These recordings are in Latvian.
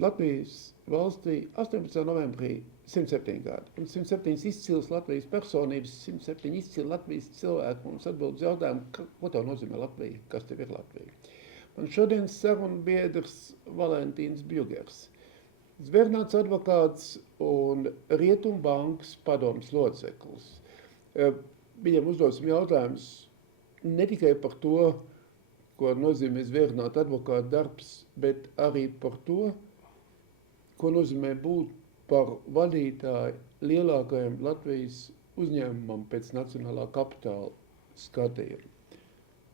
Latvijas valstī 18. novembrī 107 gadi. Un 107 izcils Latvijas personības, 107 izcili Latvijas cilvēki mums atbild uz jautājumu, ko tev nozīmē Latvija, kas tev ir Latvija. Man šodienas sarunu biedrs Valentīns Bjugers, Zvērnāts advokāts un Rietumbankas padomes loceklis. Viņam uzdosim jautājumus ne tikai par to, ko nozīmē Zvērnāta advokāta darbs, bet arī par to, ko nozīmē būt par vadītāju lielākajam Latvijas uzņēmumam pēc nacionālā kapitāla skatījuma.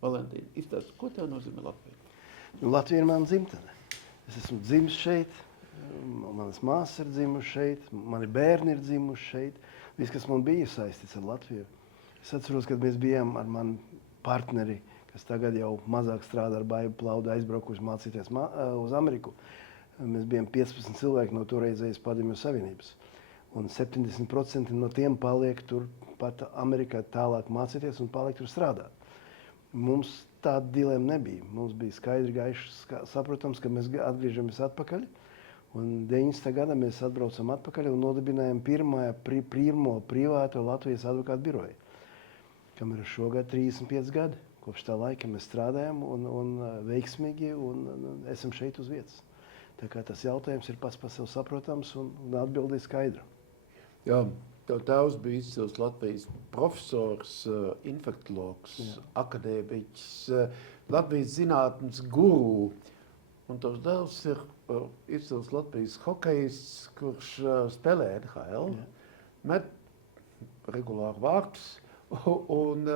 Valentīna, izstāsti, ko tev nozīmē Latvija? Latvija ir mana dzimtene. Es esmu dzimis šeit, manas māsas ir dzimuši šeit, mani bērni ir dzimuši šeit. Viss, kas man bija saistīts ar Latviju. Es atceros, kad mēs bijām ar mani partneri, kas tagad jau mazāk strādā ar Baibu Plaudu, aizbraukuši mācīties uz Ameriku. Mēs bijām 15 cilvēki no toreizējas Padomju Savienības. Un 70% no tiem paliek tur pat Amerikā tālāk mācīties un paliek tur strādāt. Mums tāda dilema nebija. Mums bija skaidri gaiši saprotams, ka mēs atgriežamies atpakaļ. Un 90. gadā mēs atbraucam atpakaļ un nodibinājām pirmo privāto Latvijas advokātu biroju, kam ir šogad 35 gadi. Kopš tā laika mēs strādājam un veiksmīgi un esam šeit uz vietas. Tā kā tas jautājums ir pats par sevi saprotams un atbildi skaidra. Jā, tev tēvs bija izcils Latvijas profesors, infektologs, akadēmiķis, Latvijas zinātnes guru. Un tavs dēls ir izcils Latvijas hokejists, kurš spēlē NHL, met regulāri vārtus. Un,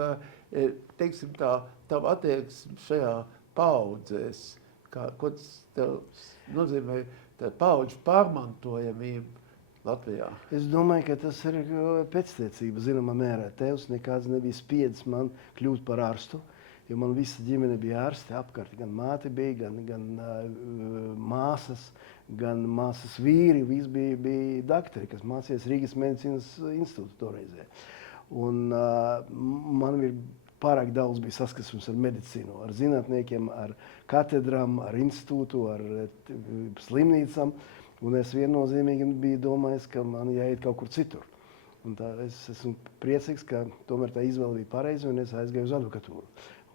teiksim tā, tava attieksme šajā paudzēs, ko tas tev nozīmē, tā paudžu pārmantojamība Latvijā? Es domāju, ka tas ir pēctiecība, zināmā mērā. Tevs nekāds nebija spiedis man kļūt par ārstu, jo man visa ģimene bija ārsti apkārt. Gan māte bija, gan māsas, gan māsas vīri, visi bija daktari, kas mācījās Rīgas medicīnas institūtu toreizē. Un man ir pārāk daudz bija saskarsmes ar medicīnu, ar zinātniekiem, ar katedrām, ar institūtu, ar slimnīcām. Un es viennozīmīgi biju domājis, ka man jāiet kaut kur citur. Un tā, es esmu priecīgs, ka tomēr tā izvēle bija pareiza un es aizgāju uz advokatūru.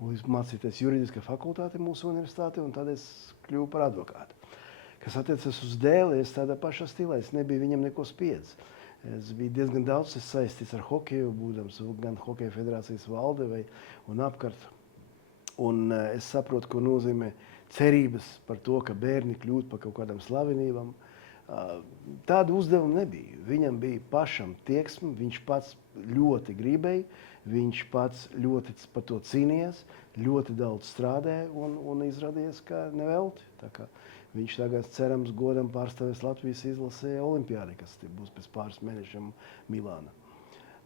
Un es mācīties juridiskā fakultāte mūsu universitāte un tad es kļuvu par advokātu. Kas attiecas uz dēli, es tādā pašā stilā, es nebiju viņam neko spiedis. Es biju diezgan daudz saistīts ar hokeju, būdams gan Hokeja federācijas valde un apkārt. Un es saprotu, ko nozīmē cerības par to, ka bērni kļūt par kaut kādām slavenībām. Tādu uzdevumu nebija. Viņam bija pašam tieksme, viņš pats ļoti gribēja, viņš pats ļoti par to cīnījās, ļoti daudz strādāja un izrādījās, ka nevelti. Tā kā viņš tagad, cerams, godam pārstāvēs Latvijas izlasē olimpiādi, kas būs pēc pāris mēnešiem Milāna.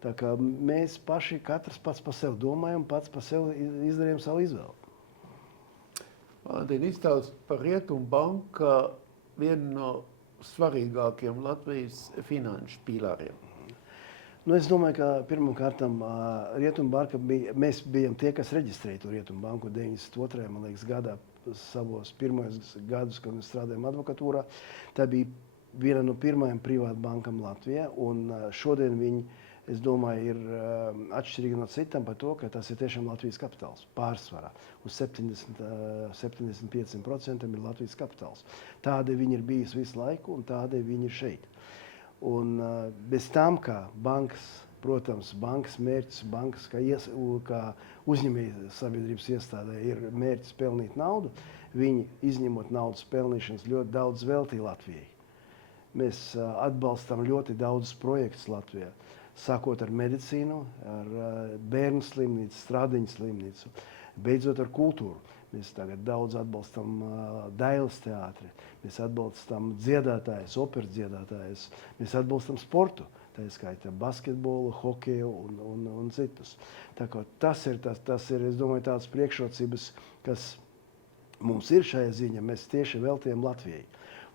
Tā kā mēs paši, katrs pats par sevi domājam, pats par sevi izdarījām savu izvēli. Valentīna, izstāst par Rietumbanku vienu no svarīgākiem Latvijas finanšu pīlāriem. Nu, es domāju, ka pirmkārtām Rietumbanka mēs bijām tie, kas reģistrēja to Rietumbanku 92. man liekas, gadā. Savos pirmos gadus, kad mēs strādājām advokatūrā. Tā bija viena no pirmajām privātbankām Latvijā, un šodien viņi, es domāju, ir atšķirīgi no citām par to, ka tas ir tiešām Latvijas kapitāls, pārsvarā. Uz 75% ir Latvijas kapitāls. Tāda viņi ir bijis visu laiku, un tāda viņi ir šeit. Un bez tam, kā bankas, protams, bankas mērķis, bankas kā uzņēmēja sabiedrības iestādē ir mērķis pelnīt naudu, viņi, izņemot naudas pelnīšanas, ļoti daudz veltīja Latvijai. Mēs atbalstam ļoti daudz projektus Latvijā, sākot ar medicīnu, ar bērnu slimnīcu, Stradiņu slimnīcu, beidzot ar kultūru. Mēs tagad daudz atbalstam Dailes teātri, mēs atbalstam dziedātājus, operas dziedātājus, mēs atbalstam sportu. Tā skaitā basketbolu, hokeju un citus. Tā kā tas ir, es domāju, tādas priekšrocības, kas mums ir šajā ziņā, mēs tieši veltījam Latvijai.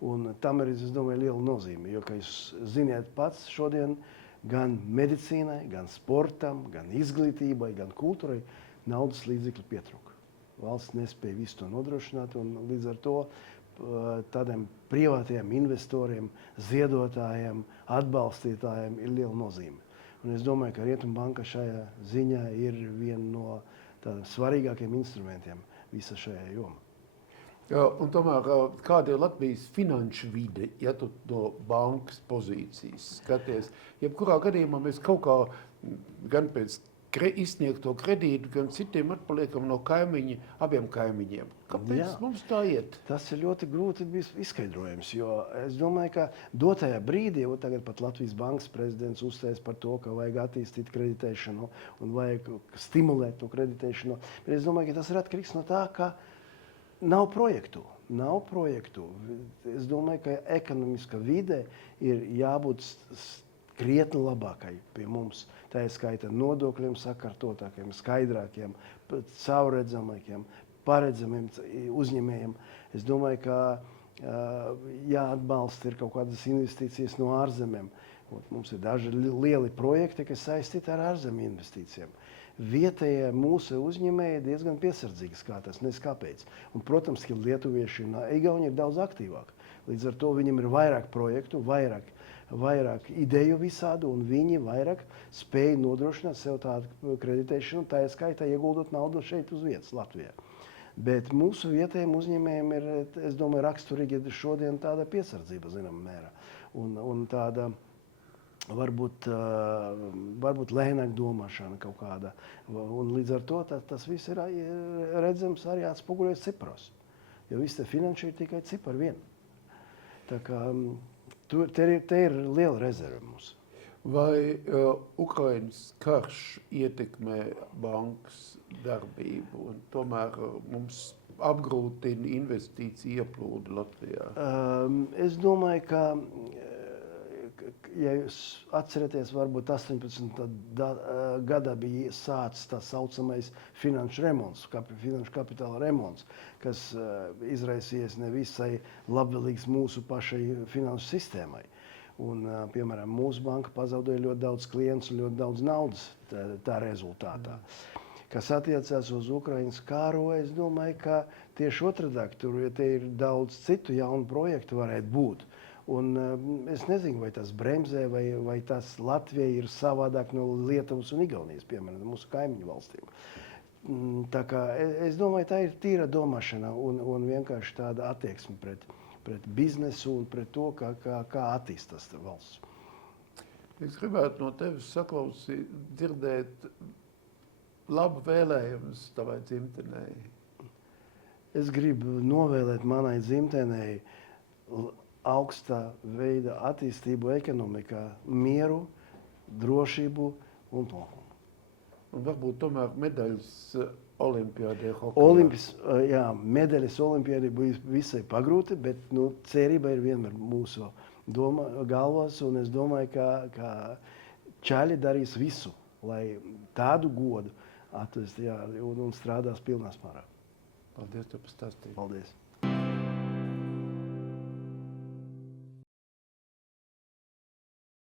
Un tam ir, es domāju, liela nozīme, jo, kā jūs ziniet pats šodien, gan medicīnai, gan sportam, gan izglītībai, gan kultūrai naudas līdzekļu pietrūka. Valsts nespēja visu to nodrošināt, un līdz ar to tādiem privātiem investoriem, ziedotājiem, atbalstītājiem ir liela nozīme. Un es domāju, ka Rietumbanka šajā ziņā ir viena no tādiem svarīgākiem instrumentiem visā šajā jomā. Un tomēr, kāda ir Latvijas finanšu vide, ja tu no bankas pozīcijas skaties? Jebkurā gadījumā mēs kaut kā gan pēc izsniegto kredītu, gan citiem atpaliekam no abiem kaimiņiem. Kāpēc mums tā iet? Tas ir ļoti grūti izskaidrojams, jo es domāju, ka dotajā brīdī, un tagad pat Latvijas bankas prezidents uzstājas par to, ka vajag attīstīt kreditēšanu un vajag stimulēt to kreditēšanu. Bet es domāju, ka tas ir atkarīgs no tā, ka nav projektu. Es domāju, ka ekonomiska vide ir jābūt krietni labākai pie mums. Tā ir skaita nodokļiem sakārtotākiem, skaidrākiem, caurredzamākiem, paredzamiem uzņēmējiem. Es domāju, ka jāatbalsta ir kaut kādas investīcijas no ārzemēm. Mums ir daži lieli projekti, kas saistīti ar ārzemju investīcijām. Vietējie mūsu uzņēmēji ir diezgan piesardzīgi skatās, nezinu kāpēc. Un, protams, ka lietuvieši un igauni ir daudz aktīvāki. Līdz ar to viņiem ir vairāk projektu, vairāk ideju visādu, un viņi vairāk spēj nodrošināt sev tādu kreditēšanu, tā ir skaitā ieguldot naudu šeit uz vietas Latvijā. Bet mūsu vietējiem uzņēmējiem ir, es domāju, raksturīgi šodien tāda piesardzība, zinām, mērā. Un tāda varbūt lēnāk domāšana kaut kāda. Un līdz ar to tas viss ir redzams arī atspoguļojas cipros. Jo viss te finanši ir tikai cipari vien. Tā kā te ir liela rezerve mums. Vai Ukrainas karš ietekmē bankas darbību un tomēr mums apgrūtina investīciju ieplūdi Latvijā? Es domāju, ka, ja jūs atceraties, varbūt 18. gadā bija sācis tā saucamais finanšu remonts, finanšu kapitāla remonts, kas izraisījies nevisai labvēlīgs mūsu pašai finanšu sistēmai. Un, piemēram, mūsu banka pazaudēja ļoti daudz klientus un ļoti daudz naudas tā rezultātā. Kas attiecās uz Ukrainas kāru, es domāju, ka tieši otrādāk, tur ir daudz citu jaunu projektu varētu būt. Un es nezinu, vai tas bremzē, vai tas Latvijai ir savādāk no Lietuvas un Igaunijas, piemēram, mūsu kaimiņu valstīm. Tā kā es domāju, tā ir tīra domāšana un vienkārši tāda attieksme pret biznesu un pret to, kā attīstās valsts. Es gribētu no tevis saklausīt, dzirdēt labu vēlējumus tavai dzimtenei. Es gribu novēlēt manai dzimtenei augstā veida attīstību ekonomikā, mieru, drošību un plānu. Un varbūt tomēr medaļas olimpiādē hokejā. Medaļas olimpiādē bija visai pagrūti, bet cerība ir vienmēr mūsu galvās, un es domāju, ka čaļi darīs visu, lai tādu godu atvest un strādās pilnā spārā. Paldies, tev par stāstījumu. Paldies.